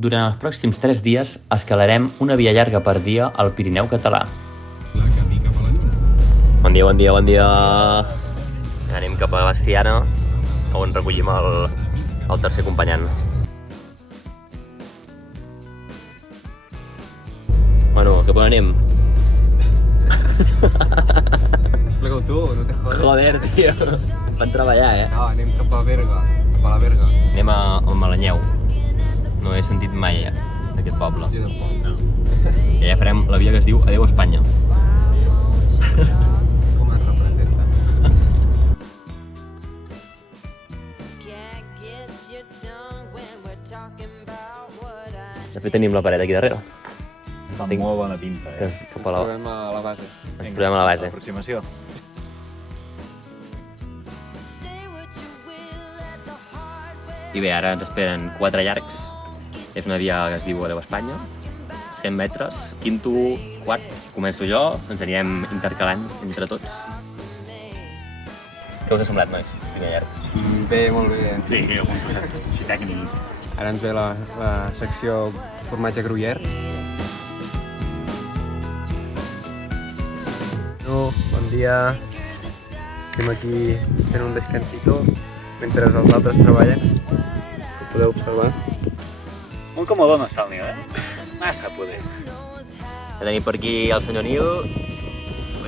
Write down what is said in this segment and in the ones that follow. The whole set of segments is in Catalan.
Durant els pròxims 3 dies escalarem una via llarga per dia al Pirineu català. Bon dia, bon dia, bon dia. Anem cap a la Siana, on recollim el tercer acompanyant. Bueno, cap on anem? Explica-ho tu, no te jodes. Joder, tio. Van treballar, No, anem cap a Berga, cap a la Berga. Anem al Malanyeu. No he sentit mai aquest poble. Jo tampoc. No. I allà farem la via que es diu Adéu Espanya. Com es representa? De fet tenim la paret aquí darrere. Fa molt bona pinta, Cap a la... Trobem a la base. Ens trobem a la base. Aproximació. I bé, ara ens esperen 4 llargs. És una via que es diu Adéu Espanya. 100 metres, quinto, quart. Començo jo, ens anirem intercalant entre tots. Què us ha semblat, nois? Primer llarg. Bé, molt bé. Sí, que jo començo a ser així tècnic. Ara ens ve la secció formatge gruyère. Bon dia. Estem aquí fent un descansito mentre els altres treballen. Ho podeu observar. Molt comodón està el niu, Massa poder. Ja tenim per aquí el senyor Nil.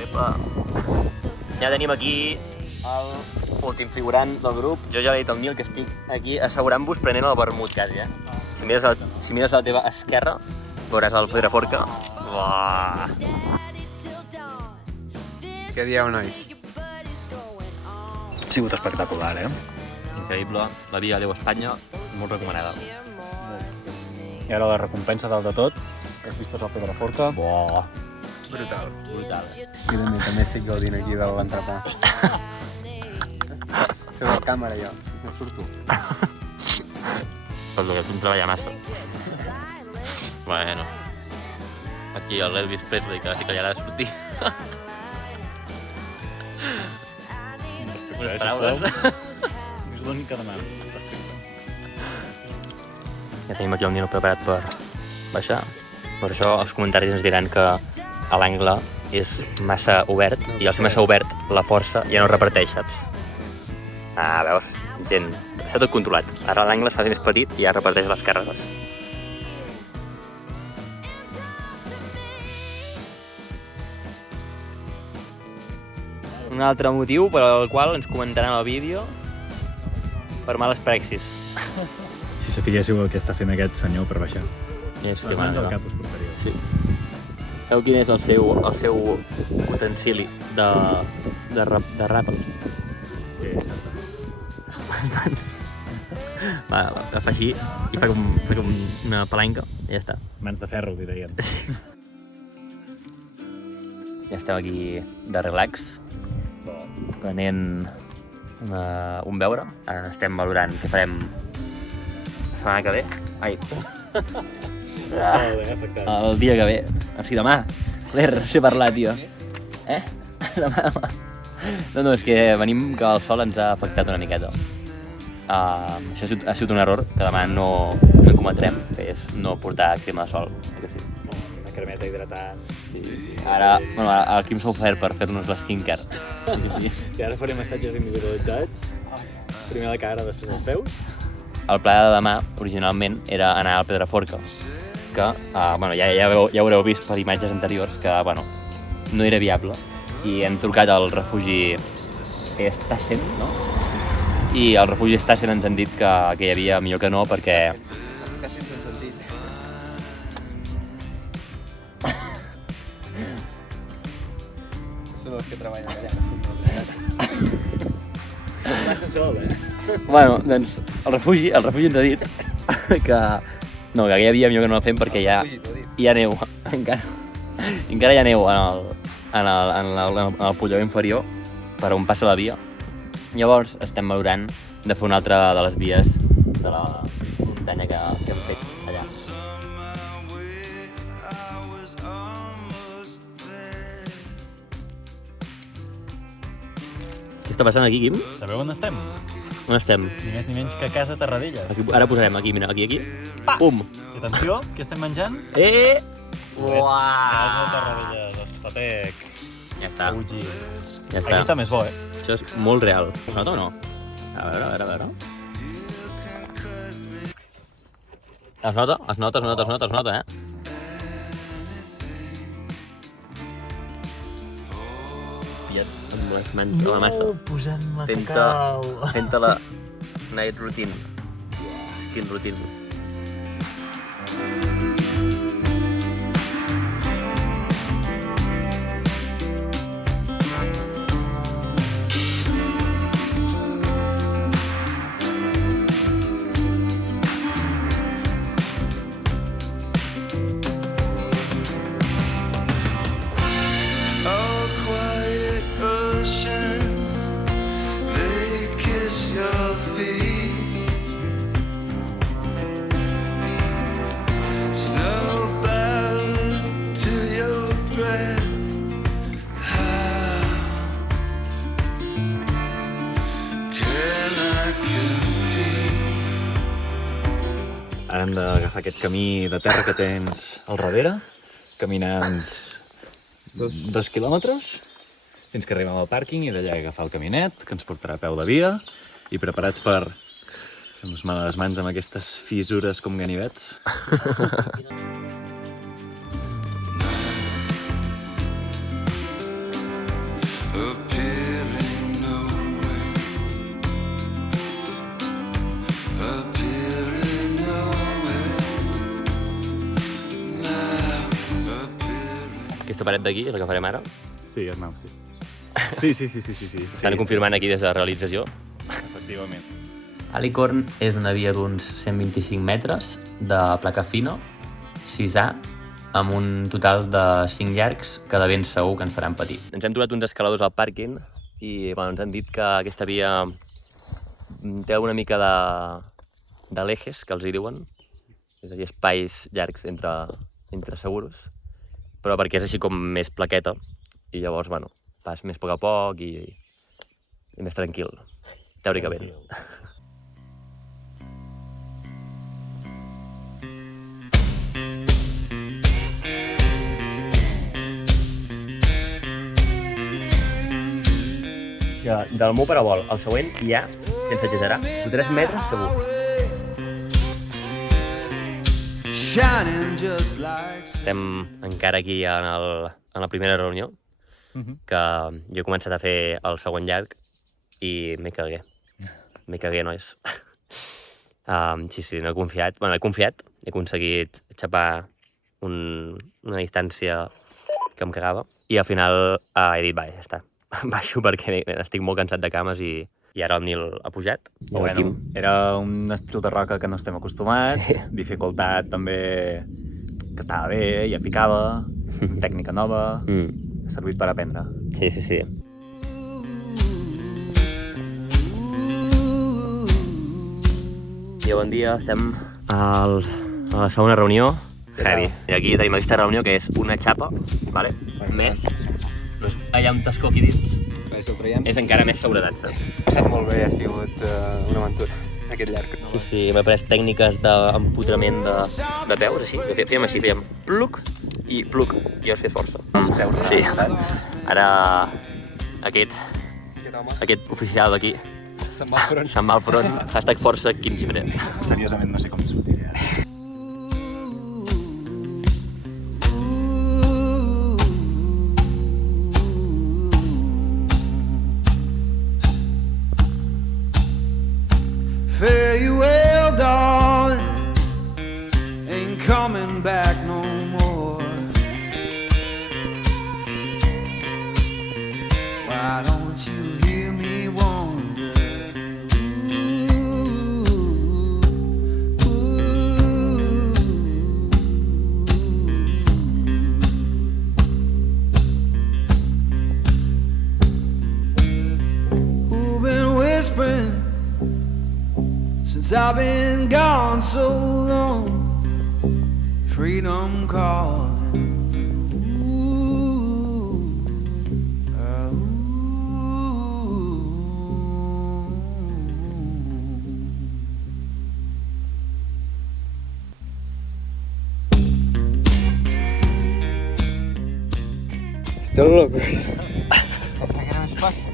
Epa. Ja tenim aquí l'últim figurant del grup. Jo ja he dit al Nil que estic aquí assegurant-vos prenent el vermut quasi, Si mires a la teva esquerra, veuràs el Pedraforca. Uah. Què dieu, nois? Ha sigut espectacular, Increïble. La via Adéu Espanya, molt recomanada. I ara la recompensa dalt de tot. Has vist el Pedraforca? Buah. Brutal. Brutal. Sí, també estic gaudint aquí de l'entrepà. Sobre la càmera, jo. No surto. Perdó, que tu em treballa massa. Bueno. Aquí l'Elvis Presley, que sí que ja ha de sortir. Unes paraules. És l'únic que demano. Ja tenim aquí el Nino preparat per baixar. Per això els comentaris ens diran que a l'angle és massa obert, i al ser massa obert la força ja no reparteix, saps? Veus? Gent, està tot controlat. Ara l'angle es fa més petit i ja reparteix les càrregues. Un altre motiu per al qual ens comentaran el vídeo per males praxis. Si sapiguéssiu el que està fent aquest senyor per baixar. És Les mans al cap us portaria. Sí. Sabeu quin és el seu utensili de rap? Sí, exacte. Va, fa així i fa com una palanca i ja està. Mans de ferro, dirien. Ja estem aquí de relax, prenent un beure. Ara estem valorant què farem la setmana que ve. Ai, Afectat. el dia que ve. O sigui, demà. No sé parlar, tio. Demà. No, és que venim que el sol ens ha afectat una miqueta. Això ha sigut un error que demà no cometrem, que és no portar crema de sol. Que sí. Una cremeta hidratant. Ara, el Quim s'ha ofert per fer-nos l'esquincare. Sí. I ara faré massatges individualitzats. Primer la cara, després els peus. El pla de demà, originalment, era anar al Pedraforca, que ja ho haureu vist per imatges anteriors, que no era viable. I hem trucat al refugi Estassen, no? I el refugi Estassen ens han dit que hi havia millor que no, perquè... Que sempre hem sentit. Són els que treballen allà. Massa sol, Bueno, doncs el refugi ens ha dit que hi havia millor que no el fem perquè hi ha neu. Encara hi ha neu en el polló inferior per on passa la via. Llavors estem valorant de fer una altra de les vies de la muntanya que hem fet allà. Què està passant aquí, Quim? Sabeu on estem? On estem? Ni més ni menys que Casa Terradellas. Aquí, ara posarem aquí, mira, aquí. Pum! I atenció, què estem menjant? Casa Terradellas, Espatec. Ja està. Ugi. Ja Aquí està més bo, Això és molt real. Es nota o no? A veure. Es nota, Amb les mans a la massa. Posant-me Fent la night routine. Skin routine. Ara hem d'agafar aquest camí de terra que tens al darrere, caminar uns 2 quilòmetres fins que arribem al pàrquing i d'allà agafar el caminet que ens portarà a peu de via i preparats per fer-nos mal a les mans amb aquestes fissures com ganivets. Aquesta paret d'aquí és la que farem ara. Sí, Arnau, sí. Sí. Estan confirmant aquí des de la realització. Efectivament. Alicorn és una via d'uns 125 metres de placa fina, 6A, amb un total de 5 llargs que de ben segur que ens faran patir. Ens hem trobat uns escaladors al pàrquing i ens han dit que aquesta via té una mica de l'ejes, que els hi diuen, és a dir, espais llargs entre seguros, però perquè és així com més plaqueta i llavors, bueno, vas més a poc i més tranquil, teòricament. Del meu parabol al següent hi ha, sense exagerar, 3 metres segur. Estem encara aquí en la primera reunió, que jo he començat a fer el segon llarg i m'he cagué. M'he cagué, nois. Sí, no he confiat. Bueno, he confiat, he aconseguit xapar una distància que em cagava i al final he dit, va, ja està. Baixo perquè estic molt cansat de cames i ara el Nil ha pujat. Bueno, era un estil de roca que no estem acostumats, dificultat també que estava bé, ja picava, tècnica nova, ha servit per aprendre. Sí. I bon dia, estem a la segona reunió. Heavy. I aquí tenim aquesta reunió que és una xapa, vale? Més. Allà on t'escó aquí dins. És encara més seguretat, saps? Ha passat molt bé, ha sigut una aventura, aquest llarg. Sí, hem après tècniques d'empotrament de peus, així. Fèiem així, fèiem pluc i pluc. I has fet força. Els peus rebentats. Ara aquest oficial d'aquí Se'n va al front. se'n va al front. Hashtag força 15 fred. Seriosament no sé com sortiré ara. Fare you well, darling, ain't coming back no more. Why don't you hear me wonder? Who've been whispering since I've been gone so long? Freedom calling. Ooh, ooh. Tot locos. Et fa que no és fàcil.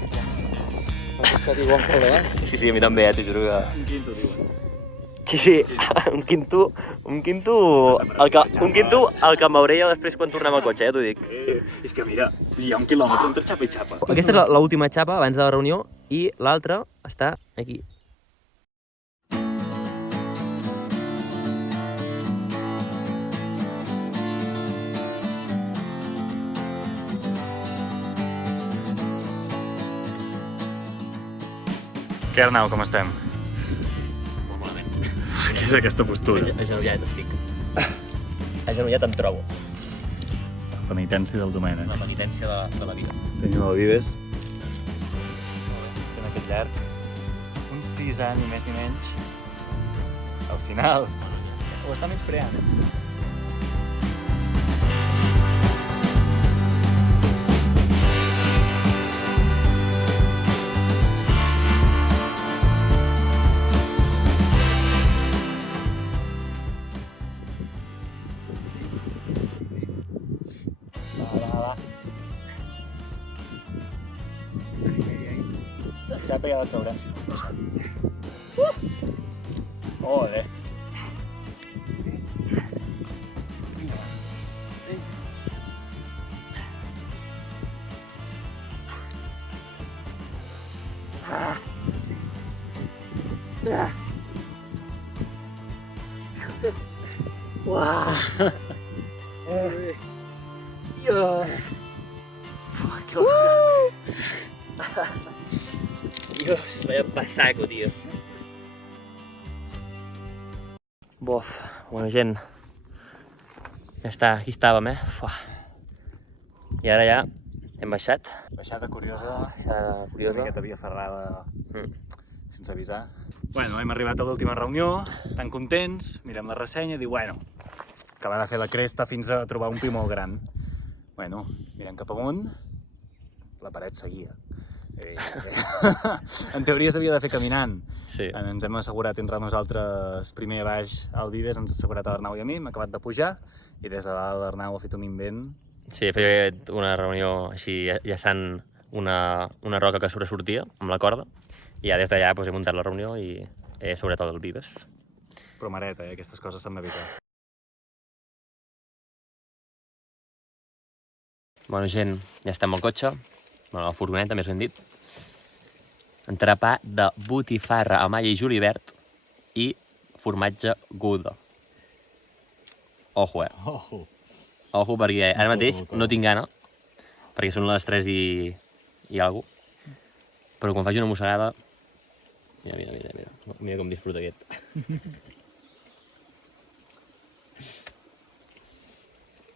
M'ha costat igual que el davant. Sí, a mi també, t'ho juro que... Un quinto, diuen. Sí, un quinto... Un quinto el que em veuré jo després quan tornem al cotxe, ja t'ho dic. És que mira, hi ha 1 quilòmetre entre xapa i xapa. Aquesta és l'última xapa abans de la reunió i l'altra està aquí. Què, Arnau, com estem? Molt malament. Què és aquesta postura? Agenollat estic. Agenollat em trobo. Penitència del Domènec. La penitència de la vida. Tenim el Vives. Fent aquest llarg. Uns 6 anys, ni més ni menys. Al final, ho està menyspreant. Xapa ja la traurem si no ha passat. Ole! Dios, vaya pasaco, tío. Bof, bona gent. Ja està, aquí estàvem, Fuà. I ara ja hem baixat. Baixada curiosa. Baixada curiosa. Una miqueta via ferrada sense avisar. Bueno, hem arribat a l'última reunió, tan contents, mirem la ressenya i diu, bueno, acabar de fer la cresta fins a trobar un pi molt gran. Bueno, mirem cap amunt, la paret seguia. En teoria s'havia de fer caminant. Sí. Ens hem assegurat entre nosaltres primer a baix al Vives, ens ha assegurat a l'Arnau i a mi, hem acabat de pujar i des de dalt l'Arnau ha fet un invent. Sí, he fet una reunió així, llaçant una roca que sobresortia amb la corda i ja des d'allà he muntat la reunió i he assegurat el Vives. Però mareta, aquestes coses s'han d'evitar. Bueno, gent, ja estem al cotxe, bueno, a la furgoneta, més ben dit. Entrepà de botifarra amb all i julivert i formatge Gouda. Ojo, Ojo! Ojo, perquè ara mateix no tinc gana, perquè són les 3 i alguna cosa. Però quan faig una mossegada... Mira com disfruta aquest.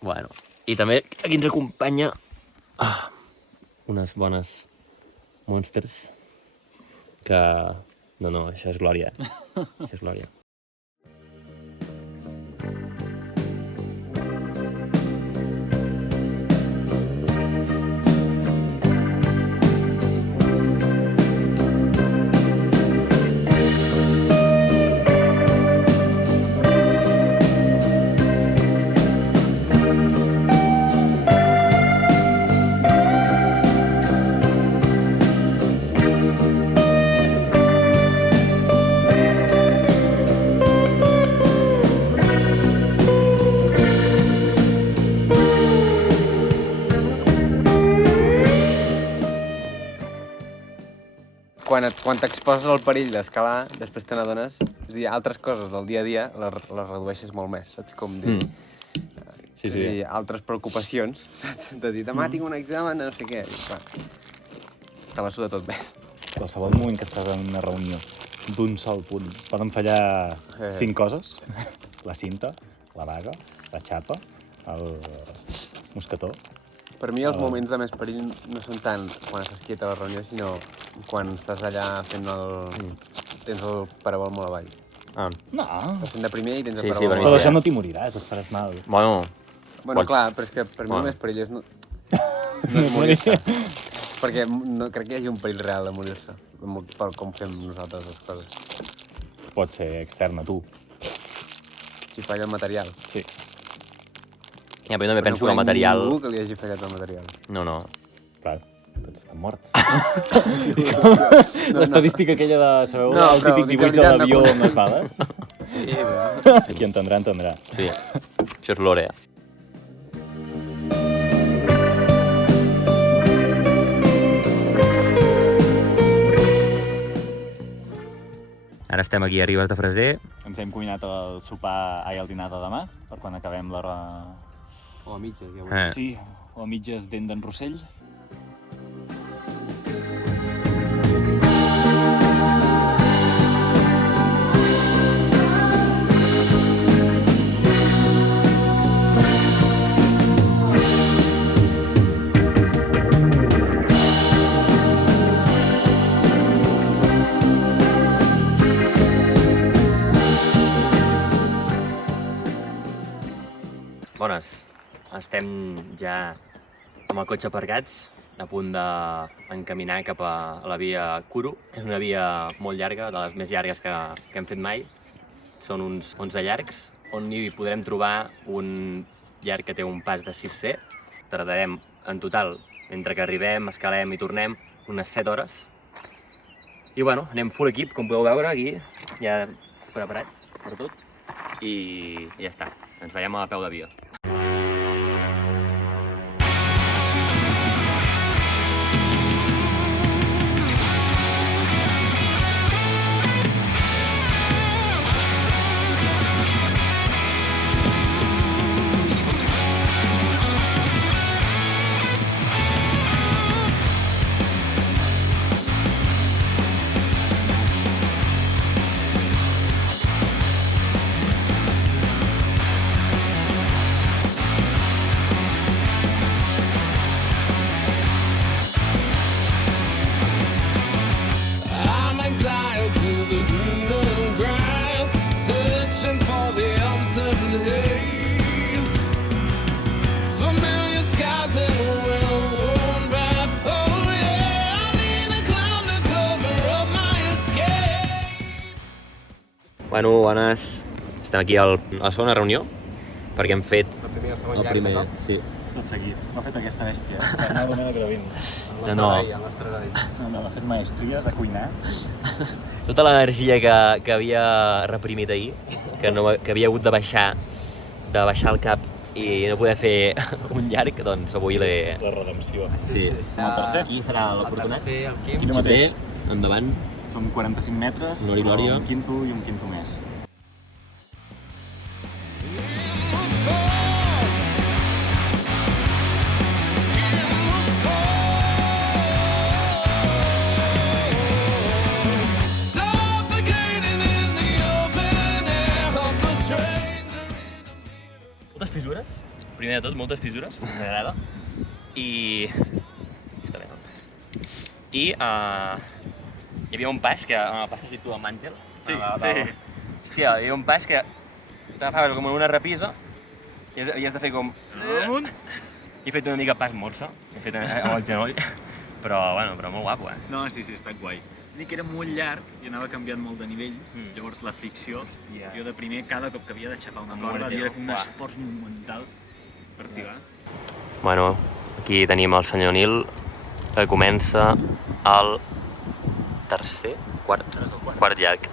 Bueno, i també aquí ens acompanya unes bones Monsters que... No, això és glòria. Això és glòria. Quan t'exposes al perill d'escalar, després te n'adones, és a dir, altres coses del dia a dia les redueixes molt més, saps com dir? Sí. És a dir, altres preocupacions, saps? De dir, demà tinc un examen, no sé què, i clar, te la suda tot bé. Qualsevol moment que estàs en una reunió d'un sol punt poden fallar 5 coses. La cinta, la vaga, la xapa, el mosquetó. Per mi els moments de més perill no són tant quan estàs quiet a la reunió, sinó quan estàs allà fent tens el parabol molt avall. No. Estàs fent de primer i tens el Sí, parabol per mi molt Però avall. això no t'hi moriràs, et faràs mal. Bueno, clar, però és que per mi el més perill és no és morir-se. Perquè no crec que hi hagi un perill real de morir-se, com fem nosaltres les coses. Pot ser extern a tu. Si falla el material. Sí. Ja, però jo també penso que el material... No ningú que li hagi fallat el material. No. Clar, tots estan morts. L'estadística aquella de... Sabeu No, el però típic dic dibuix de veritat, l'avió no amb les bales? Sí, Qui entendrà, entendrà. Sí, això és l'Orea. Ara estem aquí a Ribes de Freser. Ens hem cuinat el sopar, el dinar de demà, per quan acabem la... O a mitges, ja ho he Sí, o a mitges dent d'en Rossell. Bones, estem ja amb el cotxe aparcats, a punt d'encaminar cap a la via Kuru. És una via molt llarga, de les més llargues que hem fet mai. Són uns 11 llargs, on hi podrem trobar un llarg que té un pas de 6C. Tardarem en total, entre que arribem, escalem i tornem, unes 7 hores. I bueno, anem full equip, com podeu veure aquí, ja preparat per tot. I ja està, ens veiem a la peu de via. I'm exiled to the greener grass, searching for the uncertain haze. Familiar skies and a well-worn path. Oh yeah, I need a clown to cover up my escape. Bueno, bones. Estem aquí a la segona reunió, perquè hem fet El primer i el segon el llarg, primer... de cop. Sí. Tot seguit. M'ha fet aquesta bèstia. No, Romero Gravin. El nostre No. heroi, el nostre heroi. No, m'ha fet maestries, ha cuinat. Tota l'energia que havia reprimit ahir, que havia hagut de baixar el cap i no poder fer un llarg, doncs avui l'he... La redempció. Sí. Com el tercer? Qui serà l'afortunat? El tercer, el Quim. Quin mateix? Endavant. Són 45 metres, Nori, però Nòria. un quinto i un quinto més. Suffocating in the open air of the stranger. Moltes fissures. Primer de tot, moltes fissures. M'agrada. I... Està bé, no? I hi havia un pas que... El pas que has dit tu, el màntel. Sí, sí. Hòstia, hi havia un pas que t'agafaves com en una repisa i has de fer com... Amunt. I he fet una mica pas morsa. He fet amb el genoll. Però, bueno, però molt guapo, eh? No, sí, està guai. L'únic que era molt llarg i anava canviant molt de nivells, llavors la fricció, jo de primer, cada cop que havia de xapar una corda, havia de fer un esforç monumental per tirar. Bueno, aquí tenim el senyor Nil, que comença el tercer, quart llarg.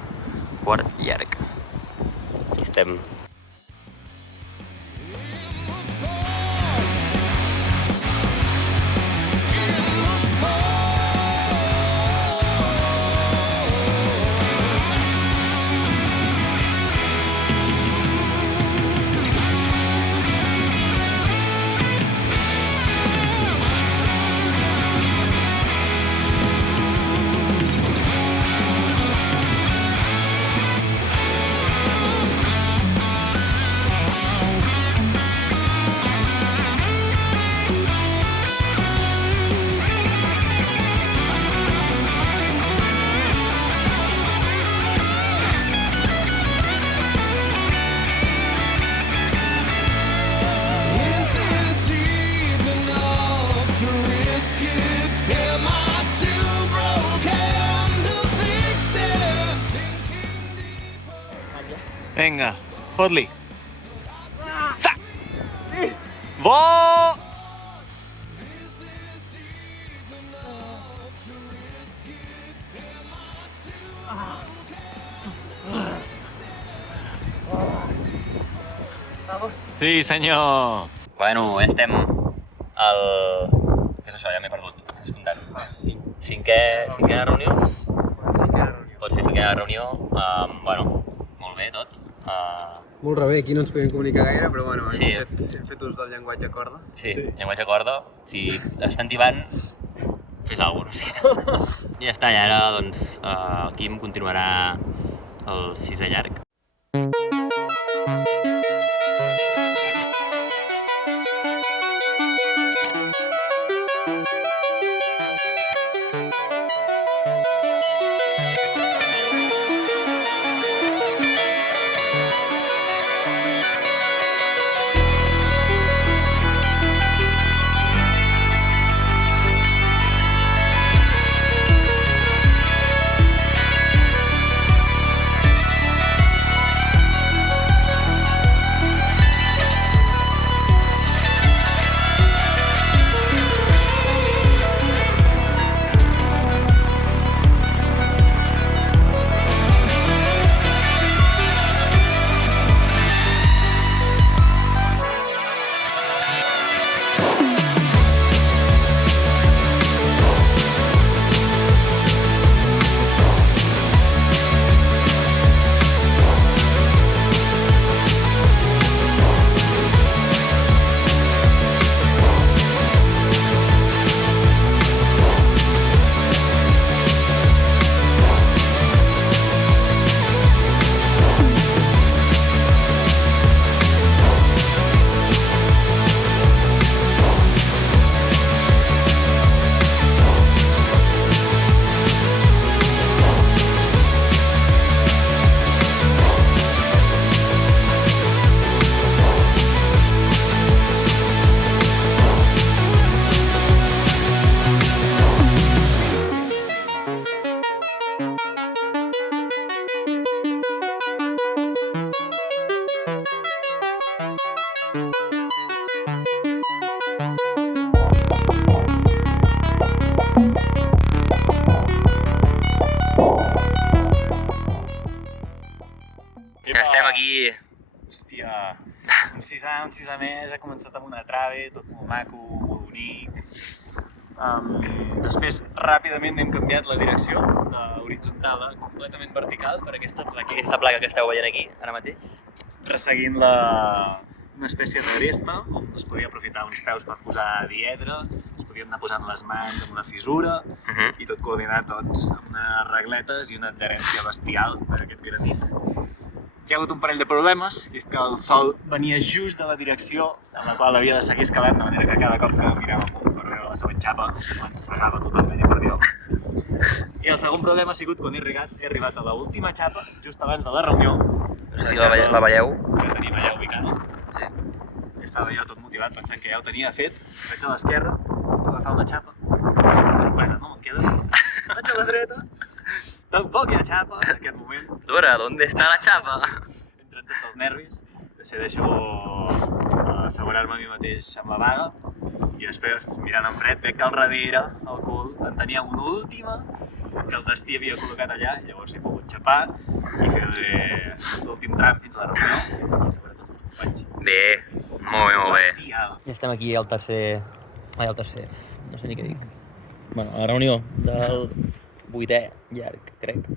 Quart llarg. Aquí estem. Is it deep enough to risk it? Am I too broken to fix it? Sinking deeper. Vinga, fot-li! Bo! Sí, senyor! Bueno, estem al... Què és això? Ja m'he perdut. Has comptat. Cinquena reunió? Pot ser cinquena reunió. Bueno, molt bé tot. Molt rebé, aquí no ens podem comunicar gaire, però bueno, Sí. hem fet ús del llenguatge corda. Sí, llenguatge corda. Si està tibant, fes alguna cosa, no sé. I ja està, i ara doncs el Quim continuarà el sisè llarg. Estem aquí. Hòstia, un sisè més, ha començat amb una trave, tot molt maco, molt bonic. Després, ràpidament hem canviat la direcció d'horitzontal a completament vertical per aquesta Aquesta placa que esteu veient aquí, ara mateix. resseguint una espècie d'aresta on es podia aprofitar uns peus per posar diedre, es podien anar posant les mans en una fissura i tot coordinat doncs, amb unes regletes i una adherència bestial per aquest granit. Hi ha hagut un parell de problemes, i és que el sol venia just de la direcció en la qual havia de seguir escalant, de manera que cada cop que miràvem amunt per veure la següent xapa ens cegava totalment i perdia el temps. I el segon problema ha sigut quan he arribat a l'última xapa, just abans de la reunió. No sé si la veieu. Que tenim allà ubicada. Sí. Estava jo tot motivat pensant que ja ho tenia fet, vaig a l'esquerra, vaig agafar una xapa. Sorpresa, no me'n queda. Vaig a la dreta, tampoc hi ha xapa en aquest moment. Dora, ¿dónde está la chapa? Entren tots els nervis, decideixo assegurar-me a mi mateix amb la vaga i després, mirant en fred, veig que al darrere, al cul, en tenia una última que el destí havia col·locat allà, llavors he pogut xapar i fer l'últim tram fins a la reunió i assegurar tots els companys. Bé, molt bé. Bestial. Ja estem aquí al tercer... Ai, al tercer... No sé ni què dic. Bueno, a la reunió del 8è llarg, crec.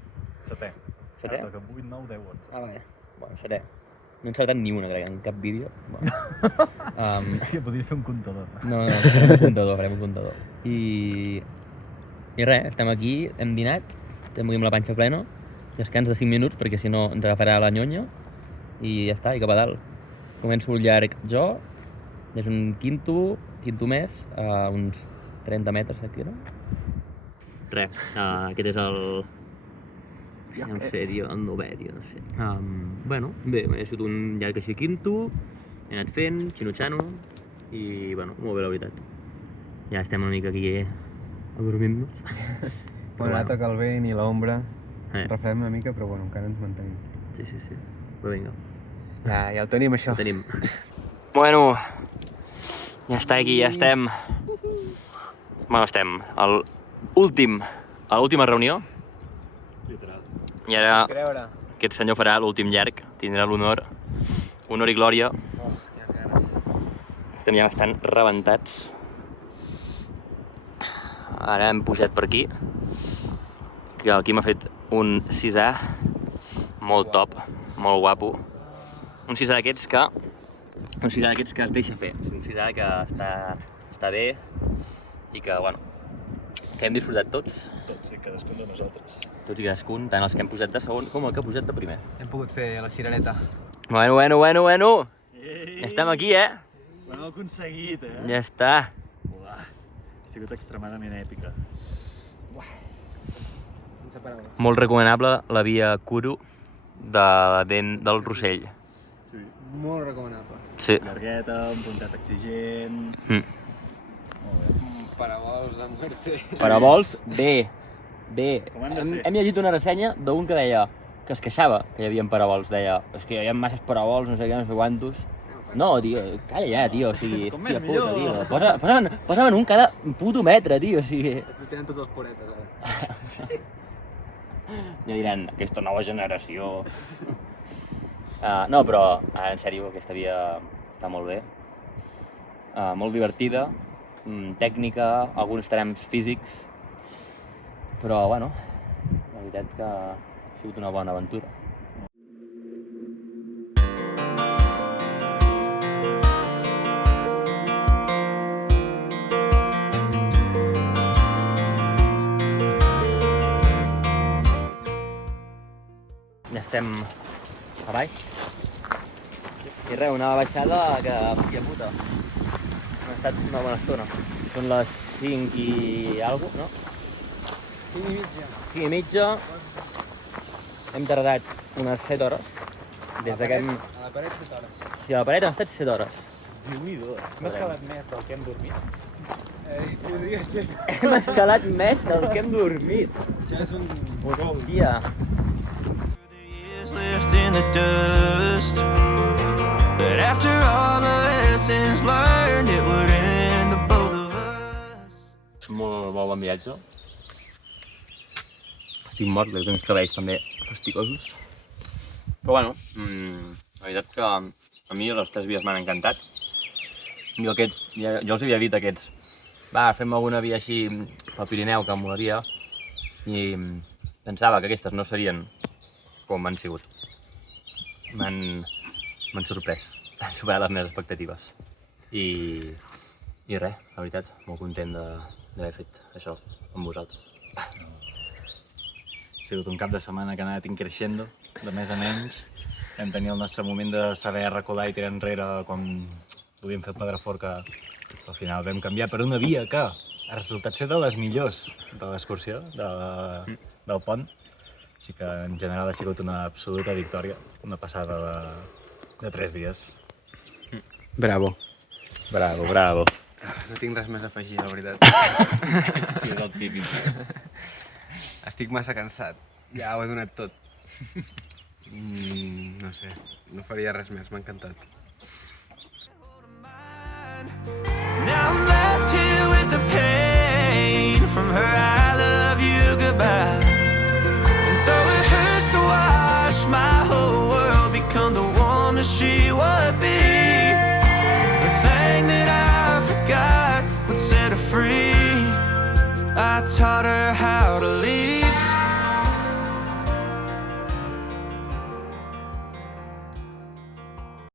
Setè. Setè? Toca 8, 9, 10, 11. Ah, vaja. Bueno, setè. No he encertat ni una, crec, en cap vídeo. Bueno. Hòstia, podries fer un comptador. No, farem un comptador. I res, estem aquí, hem dinat, estem aquí amb la panxa plena, descans de 5 minuts perquè si no ens agafarà la nyonya i ja està, i cap a dalt. Començo el llarg jo, és un quinto més, a uns 30 metres aquí, no? Res, aquest és el... En sèrio, el novè, tio, no sé. Bueno, bé, m'he deixat un llarg així quinto, he anat fent, xino-xano, i bueno, molt bé la veritat. Ja estem una mica aquí adormint-nos. Bueno, ara toca el vent i l'ombra, Refredem una mica, però bueno, encara ens mantenim. Sí. Però vinga, Ja ho tenim, això. ho tenim. Bueno, Ja està aquí, ja estem. Bueno, estem a l'última reunió. Literal. I ara Creure. aquest senyor farà l'últim llarg, tindrà l'honor i glòria. Oh, quines ganes. Estem ja bastant rebentats. Ara hem pujat per aquí, que el Quim ha fet un 6A molt top, molt guapo. Un 6A d'aquests que es deixa fer, un 6A que està bé i que, bueno, que hem disfrutat tots. Tots i cadascun de nosaltres. Tots i cadascun, tant els que hem posat de segon com el que ha posat de primer. Hem pogut fer la cireneta. Bueno. Estem aquí, Ho hem aconseguit, Ja està. Uah, ha sigut extremadament èpica. Sense paraules. Molt recomanable la via Kuru del Rossell. Sí. Molt recomanable. Sí. Llargueta, un puntet exigent... Parabols de muerte. Parabols, bé. Com han de ser. Hem llegit una ressenya d'un que deia que es queixava que hi havia parabols. Deia, és que hi havia masses parabols, no sé què, no sé quantos. No, tio, calla ja, tio, o sigui, Com hòstia més puta, millor. tio. Posaven un cada puto metre, tio, o sigui... Això tenen tots els poretes, ara. Ja diran, aquesta nova generació... no, però, en sèrio, aquesta via està molt bé. Molt divertida, tècnica, alguns trams físics, però, bueno, la veritat que ha sigut una bona aventura. Ja estem a baix. I res, una baixada que, hòstia puta, ha estat una bona estona. Són les 5 i alguna cosa, no? 5 i mitja. 5 i mitja. Hem tardat unes 7 hores. Des que hem... A la paret 7 hores. Sí, a la paret hem estat 7 hores. Déu-n'hi-do. Hem escalat més del que hem dormit. Podria ser. Hem escalat més del que hem dormit. Això és un... Hòstia. Years left in the dust. But after all the lessons learned, it would end the both of us. És molt bon viatge. Estic mort, perquè tinc els cabells també fastigosos. Però bueno, la veritat que a mi les 3 vies m'han encantat. I jo els havia dit aquests, va, fem alguna via així pel Pirineu que em molaria. I pensava que aquestes no serien com han sigut. M'han sorprès, han superat les meves expectatives. I res, la veritat, molt content d'haver fet això amb vosaltres. Ha sigut un cap de setmana que ha anat increixendo, de més a menys. Vam tenir el nostre moment de saber recular i tirar enrere quan podíem fer el Pedrafort, que al final vam canviar per una via que ha resultat ser de les millors de l'excursió, del pont. Així que en general ha sigut una absoluta victòria, una passada de 3 dies. Bravo. Bravo. No tinc res més a afegir, la veritat. És el típic. Estic massa cansat. Ja ho he donat tot. No sé, no faria res més, m'ha encantat.